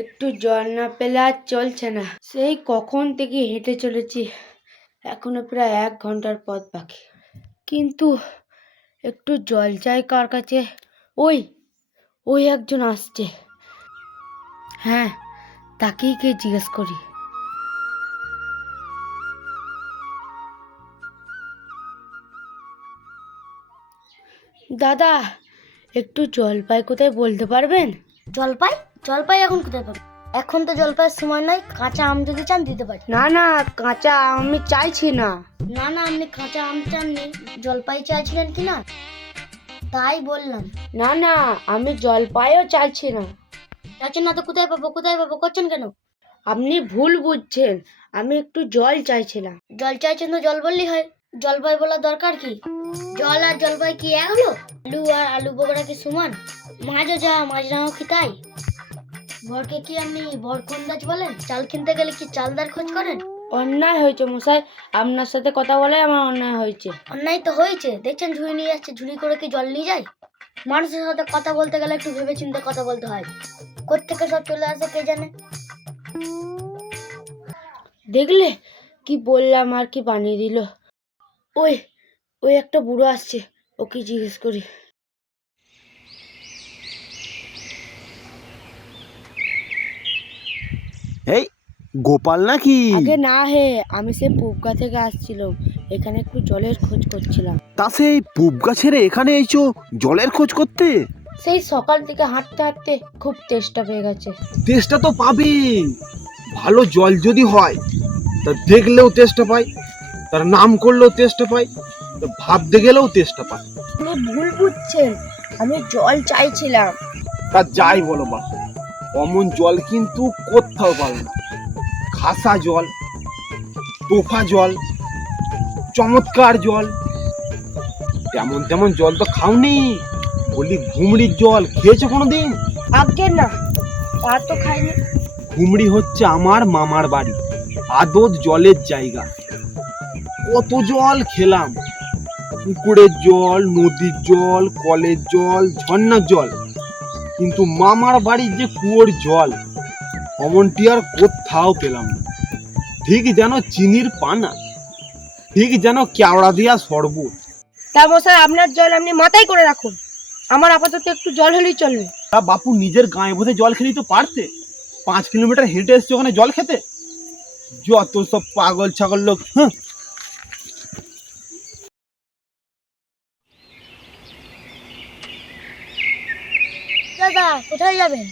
একটু জল না পেলে আর চলছে না। সেই কখন থেকে হেঁটে চলেছি, এখনো প্রায় 1 ঘন্টার পথ বাকি। কিন্তু একটু জল চাই কার কাছে? ওই ওই একজন আসছে। হ্যাঁ, তাকেই কে জিজ্ঞেস করি। দাদা, একটু জলপাই কোথায় বলতে পারবেন? জলপাই? জলপাই এখন কোথায় পাবে? এখন তো জলপাইয়ের সময় নাই। কাঁচা আম যদি চান দিতে পারি। না না, কাঁচা আমি চাইছি না। না না, আপনি কাঁচা আম চাননি, জলপাই চাইছিলেন কি না, তাই বললাম। না না, আমি জলপাইও চাইছি না। চাইছেন না তো কোথায় পাবো কোথায় পাবো করছেন কেন? আপনি ভুল বুঝছেন, আমি একটু জল চাইছিলাম। জল চাইছেন তো জল বললেই হয়, জলপাই বলার দরকার কি? জল আর জলপাই কি এক হলো? আলু আর আলু বোকরা কি সমান? মাছও যা মাছ নাও কি তাই? ভরকে কি আপনি ভরকন্দাজ বলেন? চাল কিনতে গেলে কি চালদার খোঁজ করেন? অন্যায় হয়েছে মশাই, আপনার সাথে কথা বলে আমার অন্যায় হয়েছে। অন্যায় তো হয়েছে, দেখছেন ঝুড়ি নিয়ে যাচ্ছে, ঝুড়ি করে কি জল নিয়ে যায়? মানুষের সাথে কথা বলতে গেলে একটু ভেবে চিন্তে কথা বলতে হয়। কোত্থেকে সব চলে আসে কে জানে। দেখলে কি বললাম আর কি বানিয়ে দিল। ওই ওই একটা বুড়ো আসছে, ওকে জিজ্ঞেস করি। এই গোপাল নাকি? আগে না হে, আমি সে পুবগা থেকে আসছিলাম, এখানে একটু জলের খোঁজ করছিলাম। তা সেই পুবগা ছেড়ে এখানে এসো জলের খোঁজ করতে? সেই সকাল থেকে হাঁটতে হাঁটতে খুব তেষ্টা পেয়ে গেছে। তেষ্টা তো পাবি, ভালো জল যদি হয় তা দেখলেও তেষ্টা পাই, তার নাম করলেও তেষ্টা পাই, তা ভাবতে গেলেও তেষ্টা পাই। আপনি ভুল বুঝছেন, আমি জল চাইছিলাম। তা যাই বলো বা, অমন জল কিন্তু কোথাও পাবে না। খাসা জল, তোফা জল, চমৎকার জল, তেমন তেমন জল তো খাওনি। বলি ঘুমড়ির জল খেয়েছো কোনোদিন? আগে না, তা তো খাইনি। ঘুমড়ি হচ্ছে আমার মামার বাড়ি, আদত জলের জায়গা। কত জল খেলাম, পুকুরের জল, নদীর জল, কলের জল, ঝর্ণার জল, কিন্তু মামার বাড়ির যে কুয়োর জল অমনটি আর কোথাও পেলাম না। ঠিক যেন চিনির পানা, ঠিক যেন কেওড়া দিয়া শরবত। তা মশাই, আপনার জল আপনি মাথায় করে রাখুন, আমার আপাতত একটু জল হলেই চলবে। তা বাপু নিজের গায়ে বসে জল খেলেই তো পারতে, 5 কিলোমিটার হেঁটে এসছে ওখানে জল খেতে। যত সব পাগল ছাগল লোক। হ্যাঁ, দাদা কোথায় যাবেন?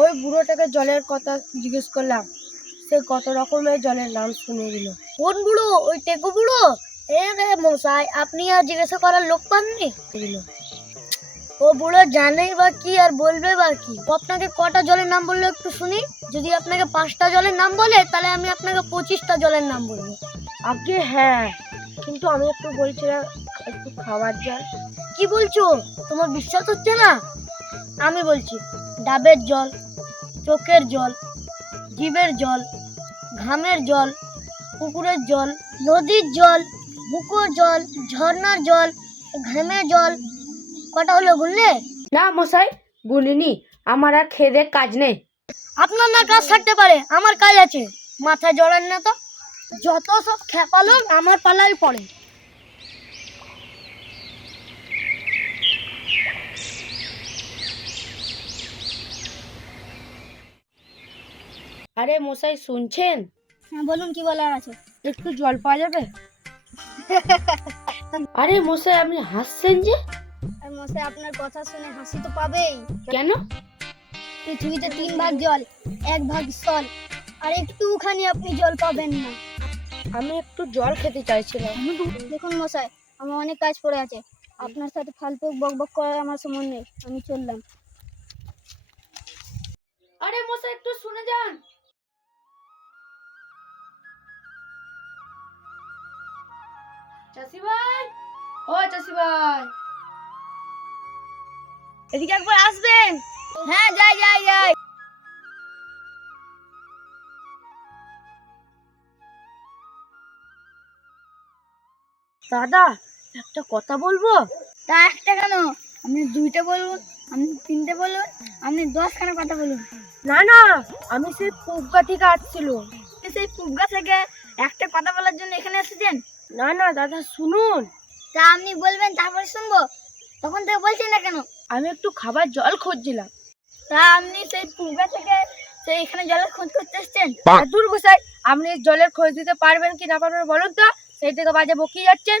ওই বুড়োটাকে জলের কথা জিজ্ঞেস করলাম, সে কত রকমের জলের নাম শুনে দিল। কোন বুড়ো? ওই টেকু বুড়ো? এ রে মশাই, আপনি আর জিজ্ঞাসা করার লোক পাননি? দিল। ও বুড়ো জানেই বা কি আর বলবে বা কি? ও আপনাকে কটা জলের নাম বললো একটু শুনি। যদি আপনাকে 5টা জলের নাম বলে তাহলে আমি আপনাকে 25টা জলের নাম বলবো। আগে হ্যাঁ, কিন্তু আমি একটু বলছিলাম একটু খাবার জল। কি বলছো? তোমার বিশ্বাস হচ্ছে না? আমি বলছি, ডাবের জল, চোখের জল, জিভের জল, ঘামের জল, পুকুরের জল, নদীর জল, বুকুর জল, ঝর্ণার জল, ঘামের জল। কটা হলো গুনলে? না মশাই, গুলিনি, আমার আর খেয়ে দেয়ে কাজ নেই। আপনার না কাজ থাকতে পারে, আমার কাজ আছে। মাথায় জড়ান না তো, যত সব খেপালো আমার পালাই পড়ে। আরে মশাই শুনছেন? হ্যাঁ বলুন, কি বলার আছে? একটু জল পাওয়া যাবে? আরে মশাই, আপনি হাসছেন যে? আর মশাই, আপনার কথা শুনে হাসি তো পাবেই। কেন? পৃথিবীতে 3 ভাগ জল, 1 ভাগ স্থল, আর একটুখানি আপনি জল পাবেন না। আমি একটু জল খেতে চাইছিলাম। দেখুন মশাই, আমার অনেক কাজ পড়ে আছে, আপনার সাথে ফালতু বকবক করার আমার সময় নেই, আমি চললাম। আরে মশাই, একটু শুনে যান। চাষি ভাই, ও চাষি ভাই, এদিকে একবার আসবেন। হ্যাঁ, যাই যাই যাই। দাদা, একটা কথা বলবো। তা একটা কেন, আপনি 2টা বলুন, আপনি 3টে বলুন, আপনি 10খানা কথা বলুন। না না, আমি সেই পুবগা থেকে আসছিল। সেই পুবগা থেকে একটা কথা বলার জন্য এখানে এসেছেন? না না দাদা, শুনুন। তা আপনি বলবেন তারপরে শুনবো। তখন থেকে বলছেন না কেন? আমি একটু খাবার জল খুঁজছিলাম। তা আপনি সেই পুবগা থেকে সেই এখানে জলের খোঁজ করতে এসেছেন? দূর গোসাই, আপনি জলের খোঁজ দিতে পারবেন কি না পারবেন বলুন তো। সেই থেকে বাজে বকিয়ে যাচ্ছেন।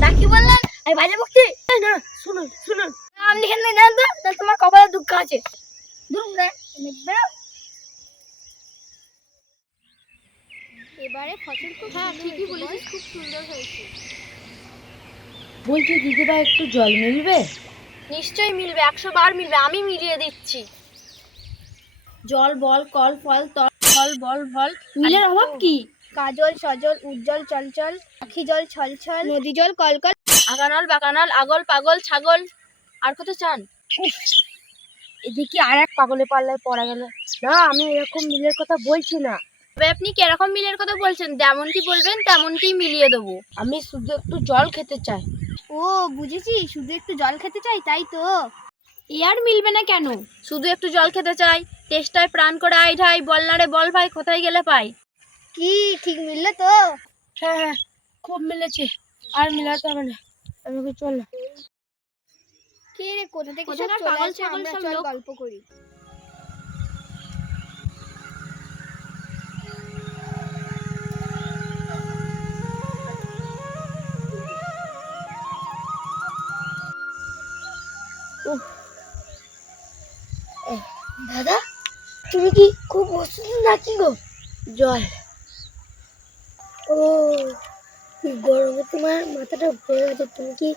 তা কি বললেন? আমি বাজে বকছি? না, শুনুন শুনুন। আপনি এখানে জানেন তো, তাহলে তোমার কপালে দুঃখ আছে। এবারে ফসল খুব ঠিকই বলেছিস, খুব সুন্দর হয়েছে। বলছি দিদিভাই, একটু জল মিলবে? নিশ্চয়ই মিলবে, 100 বার মিলবে, আমি মিলিয়ে দিচ্ছি। জল বল, কল ফল, ফল বল ফল, মিলের অভাব কি? কাজল সজল, উজ্জ্বল চঞ্চল, আখি জল ছলছল, নদী জল কলকল, আগানল বাগানল, আগল পাগল ছাগল। আর কত চান? এদিকে আর এক পাগলে পাল্লায় পড়া গেল। না, আমি এরকম মিলের কথা বলছি না। তবে আপনি কিরকম মিলের কথা বলছেন? যেমনটি বলবেন তেমনটি মিলিয়ে দেবো। আমি শুধু একটু জল খেতে চাই। ও বুঝেছি, শুধু একটু জল খেতে চাই, তাই তো? আর মিলবে না কেন? শুধু একটু জল খেতে চাই, তেষ্টায় প্রাণ করে আই ঢাই, বল না রে বল ভাই, কোথায় গেলে পাই। কি ঠিক মিললে তো? হ্যাঁ হ্যাঁ, খুব মিলেছে। আর মিলাতে হবে না, আমাকে চল না। কে রে, কোথা থেকে সব কোথাকার চলে পাগল আসে, ছাগল আমরা সব চল লোক। গল্প করি। দাদা, তুমি কি খুব অসুস্থ নাকি গো? জল। ও, গরমে তোমার মাথাটা ঘুরে গেছে, তুমি কি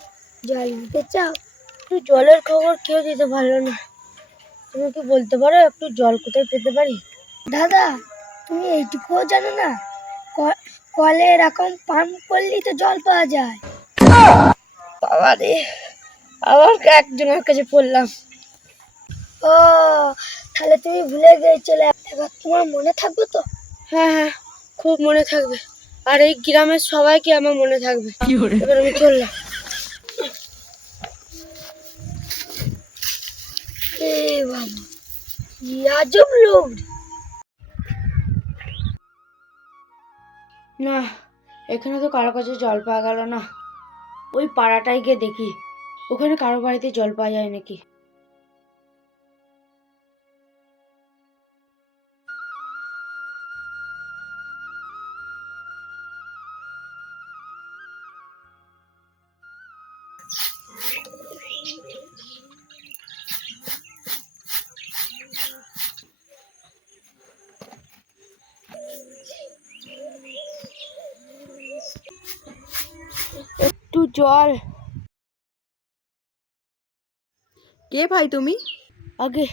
জল নিতে চাও? একটু জলের খবর কেউ দিতে পারলো না। তুমি কি বলতে পারো একটু জল কোথায় পেতে পারি? দাদা, তুমি এইটুকুও জানো না, কলে এরকম পাম্প করলেই তো জল পাওয়া যায়। বাবা রে, আবার একজনের কাছে পড়লাম। ও, তাহলে তুমি ভুলে গিয়েছিলে, এবার তোমার মনে থাকবে তো? হ্যাঁ হ্যাঁ, খুব মনে থাকবে। আর এই গ্রামের সবাইকে আমার মনে থাকবে। এবার আমি চললাম। এ বাবা, কি আজব লোক। না, এখানে তো কারো কাছে জল পাওয়া গেল না। ওই পাড়াটায় গিয়ে দেখি, ওখানে কারো বাড়িতে জল পাওয়া যায় নাকি। একটু জল। কে ভাই তুমি? আগে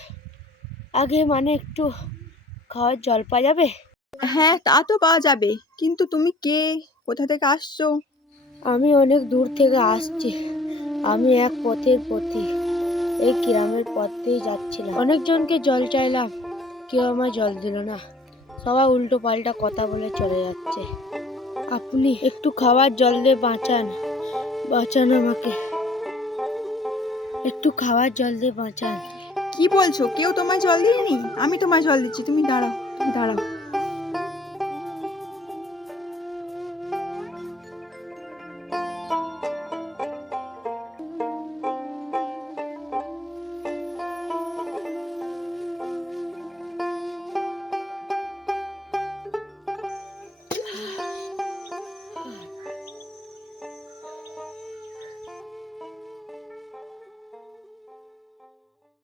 আগে মানে একটু খাওয়ার জল পাওয়া যাবে? হ্যাঁ, তা তো পাওয়া যাবে, কিন্তু তুমি কে, কোথা থেকে আসছো? আমি অনেক দূর থেকে আসছি। আমি এক পথের পথি, এই গ্রামের পথ দিয়ে যাচ্ছিলাম। অনেকজনকে জল চাইলাম, কেউ আমায় জল দিল না। সবাই উল্টো পাল্টা কথা বলে চলে যাচ্ছে। আপনি একটু খাবার জল দিয়ে বাঁচান, বাঁচান আমাকে। একটু খাবার জল দিয়ে বাঁচান। কি বলছো? কেউ তোমায় জল দেয়নি? আমি তোমায় জল দিচ্ছি, তুমি দাঁড়াও, তুমি দাঁড়াও।